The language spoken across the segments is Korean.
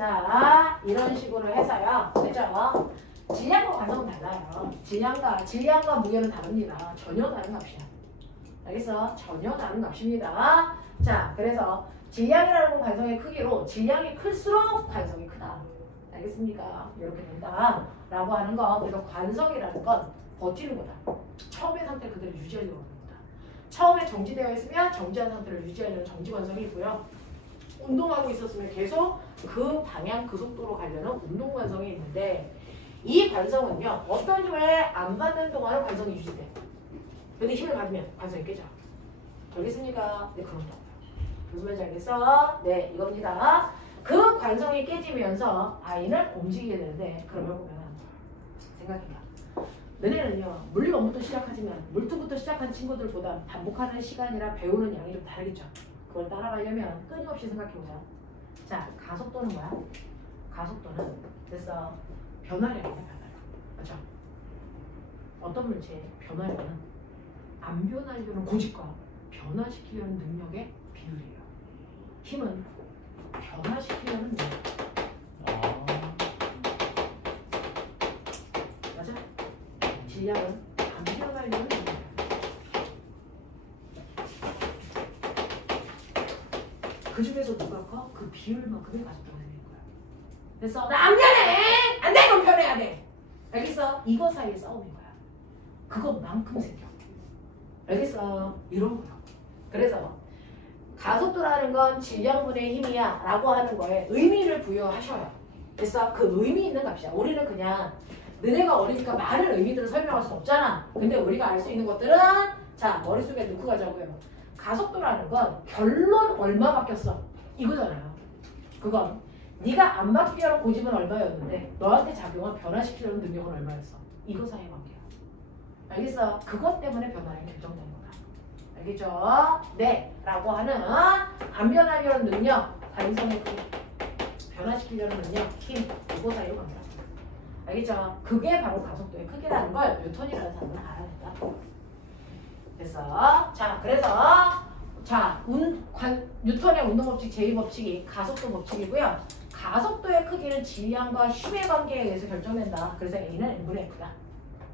자, 이런 식으로 해서요. 그죠? 질량과 관성은 달라요. 질량과 무게는 다릅니다. 전혀 다른 값이야. 알겠어? 전혀 다른 값입니다. 자, 그래서 질량이라는 건 관성의 크기로 질량이 클수록 관성이 크다. 알겠습니까? 이렇게 된다. 라고 하는 거. 그래서 관성이라는 건 버티는 거다. 처음의 상태를 그대로 유지하려고 하는 거다. 처음에 정지되어 있으면 정지한 상태를 유지하려는 정지관성이 있고요. 운동하고 있었으면 계속 그 방향, 그 속도로 가려는 운동관성이 있는데 이 관성은요. 어떤 힘을 안 받는 동안은 관성이 유지돼. 근데 힘을 받으면 관성이 깨져. 알겠습니까? 네, 그런다고요. 무슨 말인지 알겠어? 네, 이겁니다. 그 관성이 깨지면서 아이는 움직이게 되는데 그러면 보면 생각해봐. 너네는요. 물리 1부터 시작하지만 물투부터 시작한 친구들보다 반복하는 시간이나 배우는 양이 좀 다르겠죠. 그걸 따라가려면 끊임없이 생각해보자. 자, 가속도는 뭐야? 가속도는 됐어. 변화량이야, 변화량. 맞죠? 어떤 물체의 변화량은 안 변하려는 고집과 변화시키려는 능력의 비율이에요. 힘은 변화시키려는 능력. 맞아? 질량은 안 변하려는 능력. 그 중에서 누가 커? 그 비율만큼의 가속도가 생기는 거야. 그래서 나 안 변해! 안 돼! 그럼 변해야 돼! 알겠어? 이거 사이에 싸움인 거야. 그것만큼 생겨. 알겠어? 이런 거야. 그래서 가속도라는 건 질량분의 힘이야 라고 하는 거에 의미를 부여하셔요. 그래서 그 의미 있는 값이야. 우리는 그냥 너네가 어리니까 많은 의미들을 설명할 수 없잖아. 근데 우리가 알 수 있는 것들은 자 머릿속에 넣고 가자고요. 가속도라는 건 결론 얼마 바뀌었어 이거잖아요. 그건 네가 안 바뀌려는 고집은 얼마였는데 너한테 작용한 변화시키려는 능력은 얼마였어. 이거 사이의 관계야. 알겠어? 그것 때문에 변화량이 결정되는 거다. 알겠죠? 네 라고 하는 안 변하려는 능력 관성의 크기 변화시키려는 능력 힘 이거 사이의 관계다. 알겠죠? 그게 바로 가속도의 크기라는 걸 뉴턴이라는 단어를 알아야 된다. 됐어? 자 그래서 자 뉴턴의 운동법칙 제2법칙이 가속도 법칙이고요. 가속도의 크기는 질량과 힘의 관계에 의해서 결정된다. 그래서 A는 N분의 F다.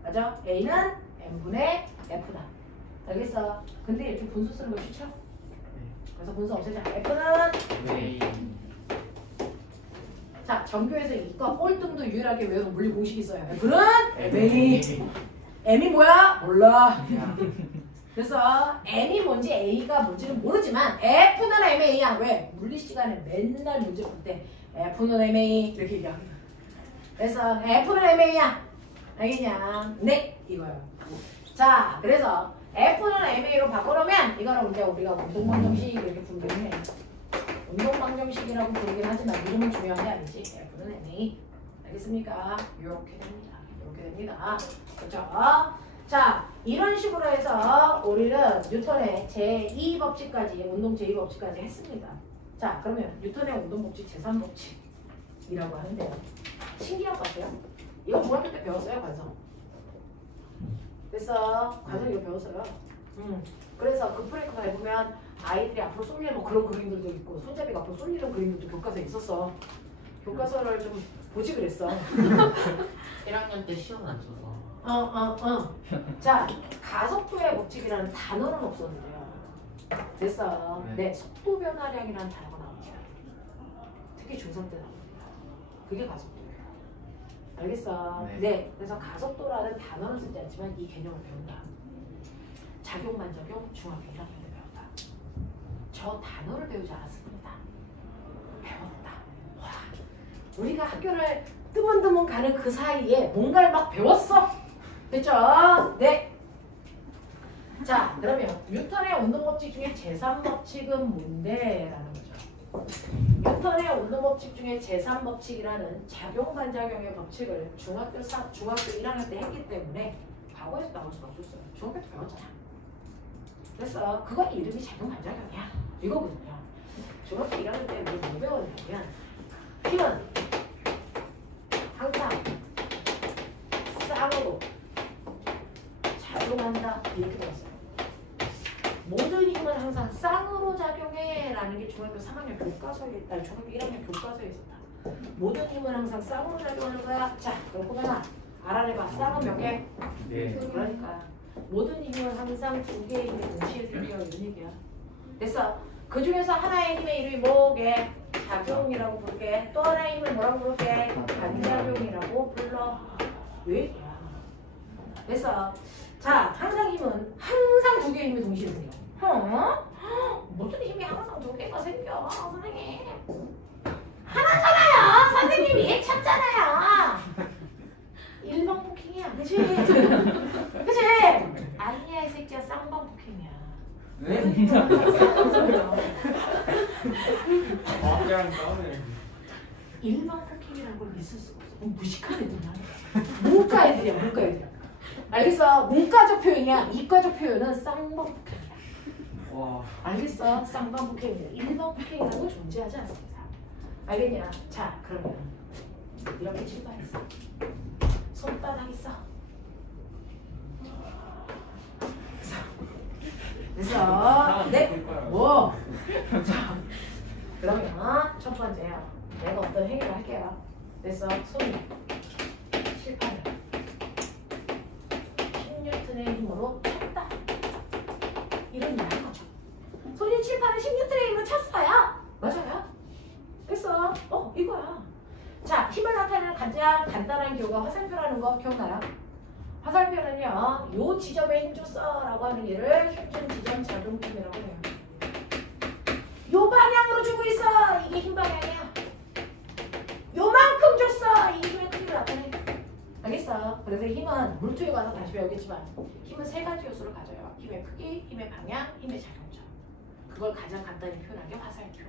맞아? A는 N분의 F다. 알겠어? 근데 이렇게 분수 쓰는 거 싫죠? 그래서 분수 없애자. F는 왜? 자 전교에서 이과 꼴등도 유일하게 외우는 물리 공식이 있어요. F는 MA. M이 뭐야? 몰라. 그래서 M이 뭔지 A가 뭔지는 모르지만 F는 MA야. 왜? 물리 시간에 맨날 문제 풀 때 F는 MA 이렇게 얘기합니다. 그래서 F는 MA야. 알겠냐? 네 이거요. 자 그래서 F는 MA로 바꿔놓으면 이거는 이제 우리가 운동방정식 이렇게 부르긴 해. 운동방정식이라고 부르긴 하지만 이름은 중요한 게 아니지. F는 MA. 알겠습니까? 이렇게 됩니다. 이렇게 됩니다. 그렇죠? 자 이런 식으로 해서 우리는 뉴턴의 제2법칙까지 운동 제2법칙까지 했습니다. 자 그러면 뉴턴의 운동법칙 제3법칙이라고 하는데요. 신기한 것 같아요. 이거 중학교 때 배웠어요. 관성. 그래서 관성 이거 배웠어요. 그래서 그 프레이크가 해보면 아이들이 앞으로 쏠리는 뭐 그런 그림들도 있고 손잡이가 앞으로 쏠리는 그림들도 교과서에 있었어. 교과서를 좀 보지 그랬어. 1학년 때 시험은 안 쳐서. 자, 가속도의 법칙이라는 단어는 없었는데요. 됐어. 네, 속도 변화량이라는 단어가 나옵니다. 특히 중3 때 나옵니다. 그게 가속도예요. 알겠어? 네. 그래서 가속도라는 단어는 쓰지 않지만 이 개념을 배운다. 작용만 적용 중학교 1학년 때 배웠다. 저 단어를 배우지 않았습니다. 배웠다. 와, 우리가 학교를 뜨문뜨문 가는 그 사이에 뭔가를 막 배웠어. 됐죠? 네. 자, 그러면 뉴턴의 운동법칙 중에 제3법칙은 뭔데? 라는 거죠. 뉴턴의 운동법칙 중에 제3법칙이라는 작용반작용의 법칙을 중학교 1학년 때 했기 때문에 과거에서 나올 수가 없었어요. 중학교 때 배웠잖아. 그래서 그거 이름이 작용반작용이야. 이거거든요. 중학교 1학년 때 우리 뭐 배웠냐면 힘은 항상 쌍으로 작용한다 이렇게 배웠어요. 모든 힘은 항상 쌍으로 작용해 라는 게 중학교 3학년 교과서에 중학교 1학년 교과서에 있었다. 모든 힘은 항상 쌍으로 작용하는 거야. 자, 그럼 보면아 알아내봐. 쌍은 몇 개? 네. 그러니까 모든 힘은 항상 두 개의 힘이 동시에 생겨 이런 얘기야. 됐어. 그 중에서 하나의 힘의 이름이 뭐게? 작용이라고 부르게. 또 하나의 힘을 뭐라고 부르게? 반작용이라고 불러. 왜? 됐어. 자, 항상 힘은 항상 두 개의 힘이 동시에 생겨. 무슨 힘이 항상 두 개가 생겨, 선생님? 하나잖아요. 선생님이 찾잖아요. 일반 폭행이야, 그치? 그치? 아니야, 이 새끼야, 쌍방 폭행이야. 네? 과학이랑 싸우네. 일반 폭행이라는 걸 믿을 수가 없어. 무식한 애들이야. 문과 애들이야, 문과 애들이야. 알겠어? 문과적 표현이야. 이과적 표현은 쌍방 폭행이야. 와. 알겠어? 쌍방 폭행이야. 일반 폭행이라는 건 존재하지 않습니다. 알겠냐? 자, 그러면 이렇게 출발했어. 손바닥 있어. 그래서 네, 뭐? 자, 그러면 첫 번째야. 내가 어떤 행위를 할게요. 그래서 손이 칠판을 10N의 힘으로 쳤다. 이런 일을 한 거죠. 손이 칠판을 10N의 힘으로 쳤어요. 맞아요. 됐어. 이거야. 자, 힘을 나타내는 가장 간단한 기호가 화살표라는 거 기억나요? 화살표는요, 요 지점에 힘 줬어 라고 하는 얘를 힘준 지점 작용점이라고 해요. 요 방향으로 주고 있어. 이게 힘 방향이야. 요만큼 줬어. 이게 힘의 크기를 나타내. 알겠어? 그래서 힘은 물투에 가서 다시 배우겠지만 힘은 세 가지 요소를 가져요. 힘의 크기, 힘의 방향, 힘의 작용점. 그걸 가장 간단히 표현한 게 화살표.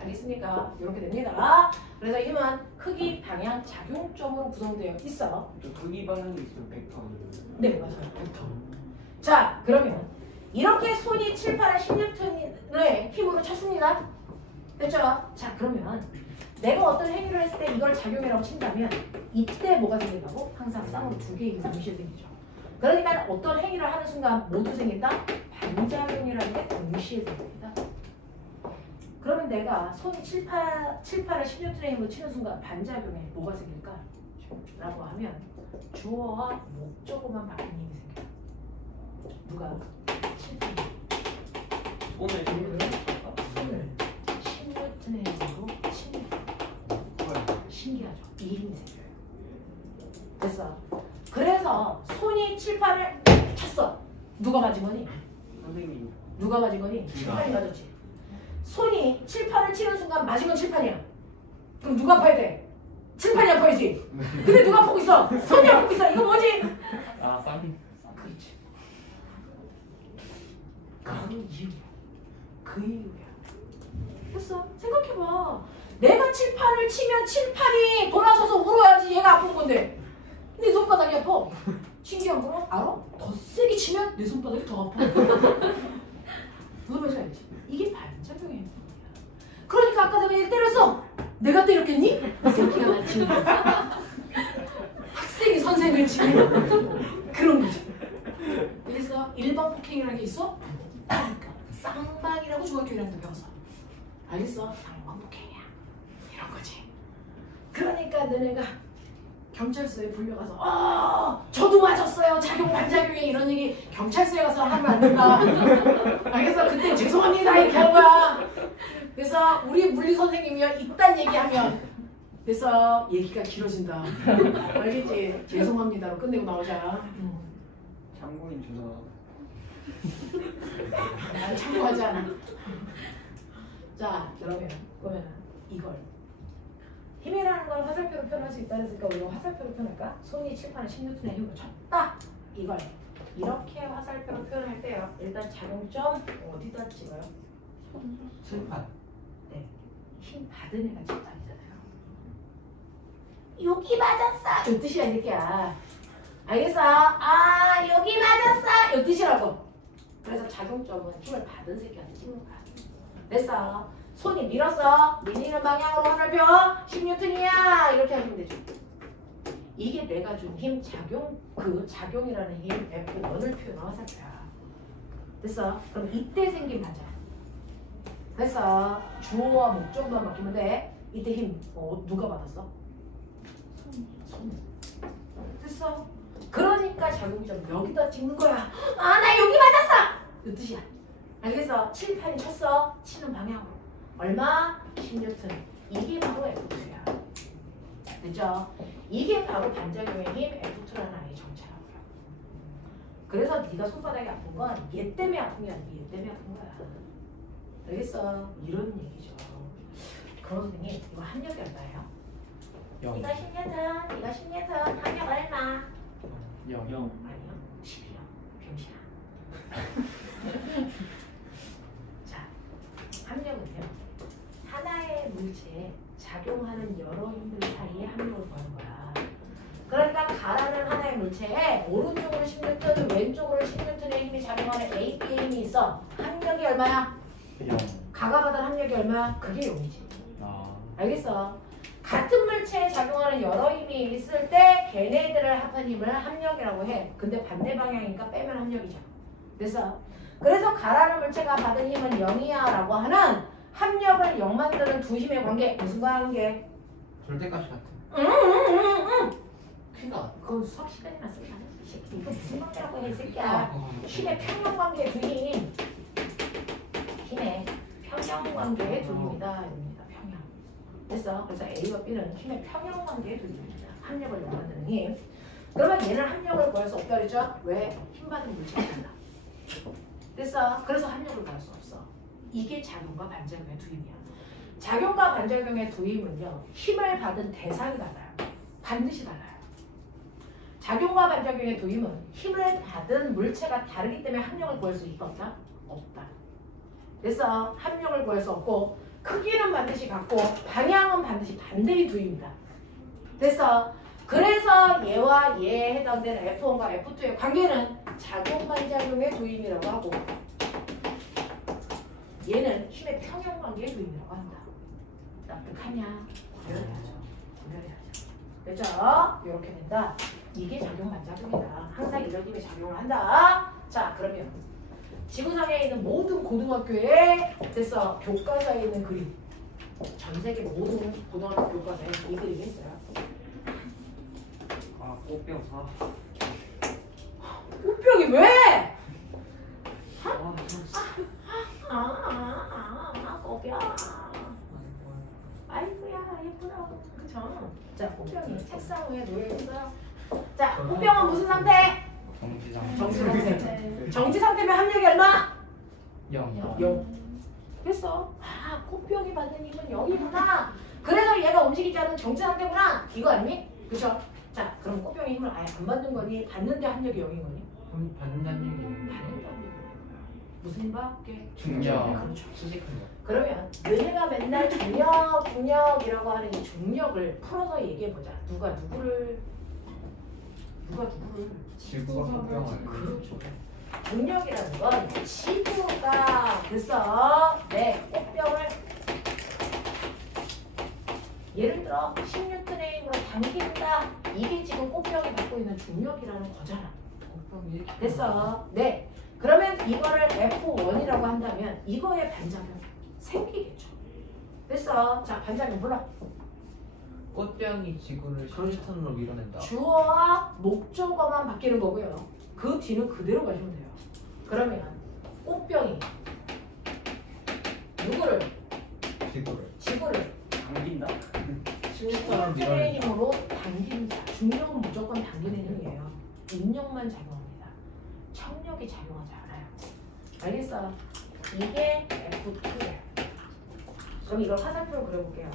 알겠습니까? 이렇게 됩니다. 그래서 힘은 크기, 방향, 작용점으로 구성되어 있어. 저 크기 방향이 있으면 벡터거든요. 네, 맞아요. 벡터. 자, 그러면 이렇게 손이 칠판을 10N의 힘으로 쳤습니다. 됐죠? 자, 그러면 내가 어떤 행위를 했을 때 이걸 작용이라고 친다면 이때 뭐가 생긴다고? 항상 쌍으로 두 개의 힘이 동시에 생기죠. 그러니까 어떤 행위를 하는 순간 모두 생긴다? 반작용이라는 게 동시에 생깁니다. 그러면 내가 손이 칠판을 10N의 힘으로 치는 순간 반작용에 뭐가 생길까? 라고 하면 주어와 목적어만 바뀐 힘이 생겨요. 누가? 칠판이. 오늘 손을 10N의 힘으로 칩니다. 신기하죠? 이 힘이 생겨요. 됐어. 그래서 손이 칠판을 쳤어. 누가 맞은 거니? 선생님. 누가 맞은 거니? 칠판이 맞았지. 손이 칠판을 치는 순간 맞은 건 칠판이야. 그럼 누가 아파야 돼? 칠판이 아파야지. 근데 누가 아프고 있어? 손이 아프고 있어. 이거 뭐지? 아, 쌍. 그렇지. 그 이유야. 그 이유야. 됐어. 생각해봐. 내가 칠판을 치면 칠판이 돌아서서 울어야지 얘가 아픈 건데 내 손바닥이 아파. 신기한 거 알아? 더 세게 치면 내 손바닥이 더 아파. 무슨 말인지 알지? 이게 반작용의 행동이야. 그러니까 아까 내가 얘 때렸어. 내가 때렸겠니? 이 새끼가 날 치는 거야. 학생이 선생을 치는 그런 거지. 그래서 일반 폭행이라는 게 있어? 그러니까 쌍방이라고 중학교 1학년 때 배웠어. 알겠어? 쌍방 폭행이야. 이런 거지. 그러니까 너네가 경찰서에 불려가서 저도 맞았어요. 작용 반작용에 이런 얘기 경찰서에 가서 하면 안 된다. 알겠어? 그때 죄송합니다 이렇게 하는 거야. 그래서 우리 물리 선생님이요 이딴 얘기하면 그래서 얘기가 길어진다. 알겠지? 죄송합니다로 끝내고 나오자. 참고인 주소. 난 참고하지 않아. 자, 그러면 이걸 힘이라는 걸 화살표로 표현할 수 있다 그랬으니까 우리가 화살표로 표현할까? 손이 칠판을 10N의 힘으로 쳤다. 이걸 이렇게 화살표로 표현할 때요. 일단 작용점 어디다 찍어요? 칠판. 네, 힘 받은 애가 칠판이잖아요. 여기 맞았어. 이 뜻이야 이 새끼야. 알겠어? 아 여기 맞았어. 이 뜻이라고. 그래서 작용점은 힘을 받은 새끼한테 찍는 거야. 됐어. 손이 밀었어. 밀리는 방향으로 화살표 10N이야. 이렇게 하시면 되죠. 이게 내가 준 힘 작용, 그 작용이라는 힘 F1을 표현한 화살표야. 됐어? 그럼 이때 생긴 맞아. 됐어. 주어와 목적만 바뀌면 돼. 이때 힘 누가 받았어? 손. 됐어. 그러니까 작용점 여기다 찍는 거야. 아, 나 여기 맞았어! 이 뜻이야. 알겠어? 7, 8이 쳤어. 치는 방향으로. 얼마? 10N. 이게 바로 F2야. 됐죠? 이게 바로 반작용의 힘 F2라는 아이의 정체라고요. 그래서 네가 손바닥이 아픈 건 얘 때문에 아픈 게 아니고 얘 때문에 아픈 거야. 알겠어? 이런 얘기죠. 그럼 선생님 이거 합력이 얼마예요? 영. 네가 10N, 네가 10N, 합력 얼마? 0. 아니요, 10이요. 병신아. 자, 합력은요. 하나의 물체에 작용하는 여러 힘들 사이에 합력을 구하는 거야. 그러니까 가라는 하나의 물체에 오른쪽으로 10N, 왼쪽으로 10N의 힘이 작용하는 A, B의 힘이 있어. 합력이 얼마야? 0. 가가 받은 합력이 얼마야? 그게 0이지. 아. 알겠어? 같은 물체에 작용하는 여러 힘이 있을 때 걔네들을 합한 힘을 합력이라고 해. 근데 반대 방향이니까 빼면 합력이죠. 됐어? 그래서 가라는 물체가 받은 힘은 0이야 라고 하는 합력을 0 만드는 두 힘의 관계. 무슨 관계? 절대값이 같은. 키가. 그건 수학 시간이나 쓰면 안 돼. 이 새끼 이거 무슨 관계라고 해, 이 새끼야. 힘의 평형 관계 두 힘. 힘의 평형 관계의 두 힘이다. 평형. 됐어? 그래서 A와 B는 힘의 평형 관계의 두 힘입니다. 합력을 0 만드는 힘. 그러면 얘는 합력을 구할 수 없다 그랬죠? 왜? 힘받은 물체가 달라. 됐어? 그래서 합력을 구할 수 없어. 이게 작용과 반작용의 두 힘이야. 작용과 반작용의 두 힘은요. 힘을 받은 대상이 달라요. 반드시 달라요. 작용과 반작용의 두 힘은 힘을 받은 물체가 다르기 때문에 합력을 구할 수 있다 없다? 없다. 그래서 합력을 구할 수 없고 크기는 반드시 같고 방향은 반드시 반대의 두 힘이다. 됐어? 그래서 얘와 얘에 해당되는 F1과 F2의 관계는 작용 반작용의 두 힘이라고 하고 얘는 힘의 평형 관계의 두 힘이라고 한다. 납득하냐? 구별해야죠. 구별해야죠. 됐죠? 이렇게 된다. 이게 작용 반작용이다. 항상 이런 힘의 작용을 한다. 자, 그러면 지구상에 있는 모든 고등학교에 됐어 교과서에 있는 그림. 전 세계 모든 고등학교 교과서에 이 그림이 있어요. 아, 꽃병 4. 꽃병이 왜? 아, 꽃병. 아이고야 예쁘다. 그쵸? 자, 꽃병이 책상 위에 놓여 있어요. 자, 꽃병은 무슨 상태? 정지 상태. 정지 상태. 정지 상태면 합력이 얼마? 0. 0. 됐어. 아, 꽃병이 받는 힘은 0이구나. 그래서 얘가 움직이지 않는 정지 상태구나. 이거 아니? 그쵸? 자, 그럼 꽃병이 힘을 아예 안 받는 거니? 받는데 합력이 0인 거니? 받는다는 얘기는 받는다는 얘기. 무슨 힘 받게? 중력. 그렇죠. 수직한 거. 그러면 너네가 맨날 중력이라고 하는 이 중력을 풀어서 얘기해보자. 누가 누구를 지구가 꽃병을. 그렇죠. 중력이라는 건 지구가 그래서 내 꽃병을 예를 들어 16N의 힘으로 당긴다. 이게 지금 꽃병이 받고 있는 중력이라는 거잖아. 꽃병이 이렇게. 됐어. 네. 그러면 이거를 F1이라고 한다면 이거의 반작용 생기겠죠. 됐어. 자, 반작용 몰라. 꽃병이 지구를 10톤으로 밀어낸다. 주어와 목적어만 바뀌는 거고요. 그 뒤는 그대로 가시면 돼요. 그러면 꽃병이 누구를? 지구를 당긴다? 10톤으로 중력의 밀어낸다. 힘으로 당긴다. 중력은 무조건 당기는 힘이에요. 인력만 작용합니다. 청력이 작용하지 않아요. 알겠어? 이게 F2예요. 그럼 이걸 화살표로 그려볼게요.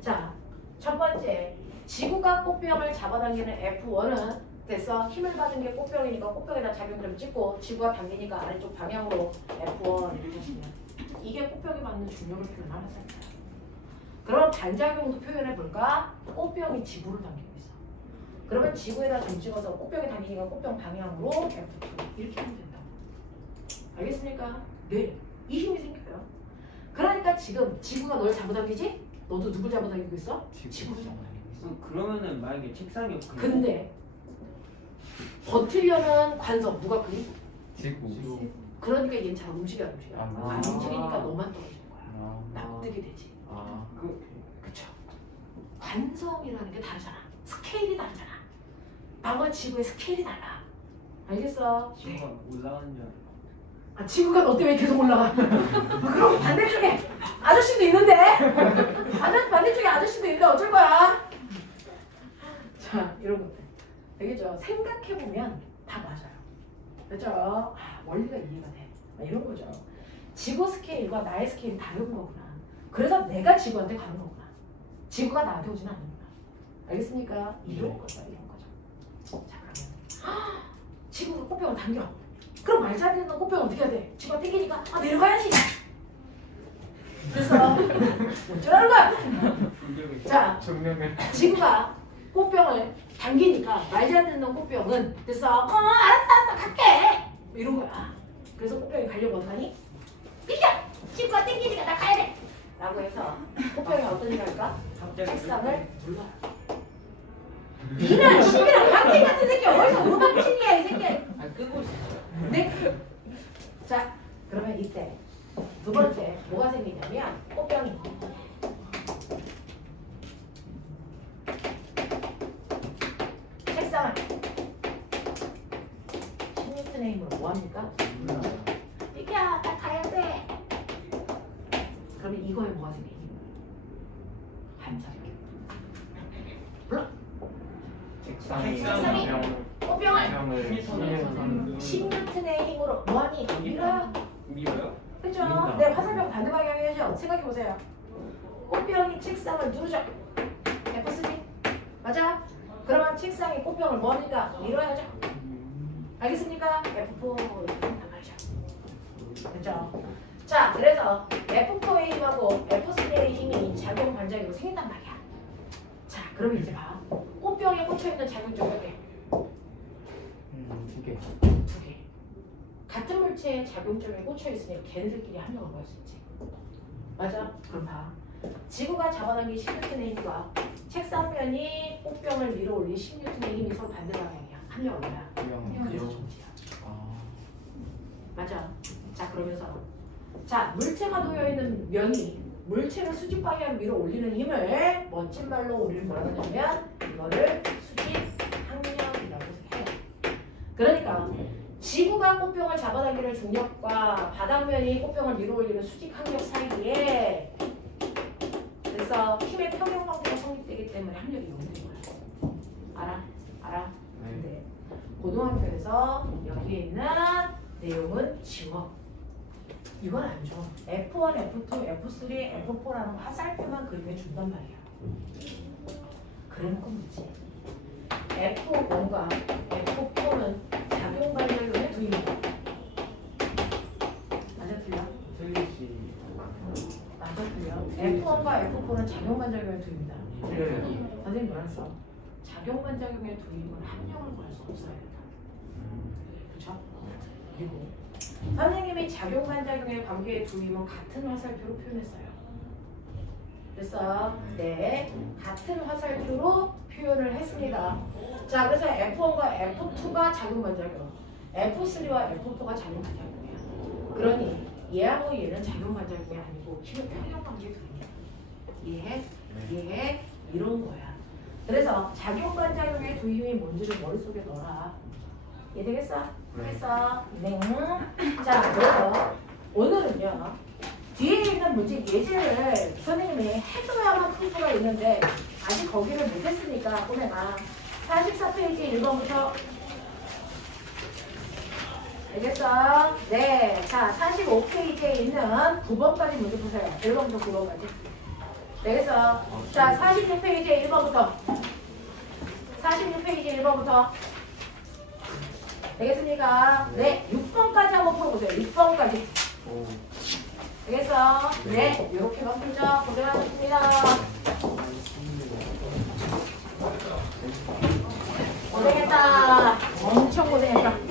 자, 첫 번째 지구가 꽃병을 잡아당기는 F1은 됐어. 힘을 받은 게 꽃병이니까 꽃병에다 작용점 찍고 지구가 당기니까 아래쪽 방향으로 F1 이렇게 하시면 이게 꽃병이 받는 중력을 표현한 화살표예요. 그럼 반작용도 표현해볼까? 꽃병이 지구를 당기고 있어. 그러면 지구에다 점 찍어서 꽃병이 당기니까 꽃병 방향으로 F2 이렇게 하면 된다. 알겠습니까? 네. 이 힘이 생겨요. 그러니까 지금 지구가 널 잡아당기지? 너도 누굴 잡아당기고 있어? 지구를 잡아당기고 있어. 그러면은 만약에 책상이 없고 근데 버틸려는 관성 누가 그리? 지구. 그러니까 얘는 잘 움직여 안 움직여. 아. 안 움직이니까 너만 떨어지는 거야. 아. 납득이 되지. 아. 그 완성이라는 게 다르잖아. 스케일이 다르잖아. 나와 지구의 스케일이 달라. 알겠어? 지구가 올라가는 줄 알고. 아, 지구가 너 때문에 계속 올라가. 그럼 반대쪽에 아저씨도 있는데? 반대쪽에 아저씨도 있는데 어쩔 거야? 자, 이런 것들. 되겠죠? 생각해보면 다 맞아요. 그렇죠? 아, 원리가 이해가 돼. 이런 거죠. 지구 스케일과 나의 스케일이 다른 거구나. 그래서 내가 지구한테 가는 거구나. 지구가 나한테 오지는 않는구나. 알겠습니까? 이런 거죠. 이런 거죠. 자, 그러면 지구가 꽃병을 당겨. 그럼 말잘 듣는 꽃병은 어떻게 해야 돼? 지구가 땡기니까 내려가야지. 그래서 어쩌라는 거야? 자, 지구가 꽃병을 당기니까 말 잘 듣는 꽃병은 그래서 알았어 갈게 이런 거야. 그래서 꽃병이 가려고 하니 비켜! 지구가 땡기니까 나 가야 돼! 라고 해서 꽃병이 어떤 일을 할까? 책상을 눌러요. 니는 시비랑 강태 같은 새끼 어디서 음악 치니야 이 새끼. 아 끄고 있었어요. 네? 자, 그러면 이때 두 번째 뭐가 생기냐면 꽃병이 책상을 16N의 힘으로 뭐합니까? 비켜! 나 가야 돼! 그러면 이거에 뭐가 생기니? 반사력. 불러! 책상이 꽃병을 16N의 힘으로 뭐하니? 밀어요. 밀어요? 그죠? 밀린다. 네, 화살표 반대 방향이죠. 생각해보세요. 꽃병이 책상을 누르죠. F3. 맞아? 그러면 책상이 꽃병을 뭐합니까? 밀어야죠. 알겠습니까? F4 이렇게 한단 말이죠. 그죠? 자, 그래서 F4의 힘하고 F3의 힘이 작용 반작용으로 생긴단 말이야. 자, 그러면 이제 봐. 꽃병에 꽂혀있는 작용점 몇 개? 2개. 2개. 같은 물체의 작용점에 꽂혀있으니 걔네들끼리 합력을 구할 수 있지. 맞아? 그럼 봐. 지구가 잡아당긴 16N의 힘과 책상면이 꽃병을 밀어 올린 16N의 힘이 서로 반대 방향이야. 합력을 뭐야? 그래서 정지야. 맞아. 자, 그러면서 자, 물체가 놓여있는 면이 물체를 수직 방향으로 밀어 올리는 힘을 멋진 말로 우리는 뭐라고 하냐면 이거를 수직 항력이라고 해요. 그러니까 지구가 꽃병을 잡아당기는 중력과 바닥면이 꽃병을 밀어 올리는 수직 항력 사이에 그래서 힘의 평형 관계가 성립되기 때문에 합력이 용되는 거야. 알아? 알아? 근데 고등학교에서 여기에 있는 내용은 지워. 이건 안 줘. F1, F2, F3, F4라는 화살표만 그림해 준단 말이야. 그래놓고 묻지. F1과 F4는 작용 반작용의 두 힘이다. 맞아 틀려? 틀리시. 맞아 틀려. F1과 F4는 작용 반작용의 두 힘이다. 선생님 뭐라 했어? 작용 반작용의 두 힘은 합력을 구할 수 없어야 된다. 그렇죠? 그리고 선생님이 작용 반작용의 관계의 두 힘은 같은 화살표로 표현했어요. 그래서 네, 같은 화살표로 표현을 했습니다. 자, 그래서 F1과 F2가 작용 반작용, F3와 F4가 작용 반작용이야. 그러니 얘하고 얘는 작용 반작용이 아니고 힘의 평형 관계의 두 힘이야. 이해해? 이해해? 이런 거야. 그래서 작용 반작용의 두 힘이 뭔지를 머릿속에 넣어라. 이해되겠어? 됐어? 네. 자, 그래서 오늘은요. 뒤에 있는 문제 예제를 선생님이 해줘야만 풀 수가 있는데 아직 거기를 못했으니까 꼬매가 44페이지 1번부터 알겠어? 네. 자, 45페이지에 있는 9번까지 문제 보세요. 1번부터 9번까지. 알겠어? 자, 46페이지에 1번부터 46페이지 1번부터 되겠습니까? 네, 6번까지 한번 풀어보세요. 6번까지. 되겠어? 네, 이렇게만 풀자. 고생하셨습니다. 고생했다. 엄청 고생했다.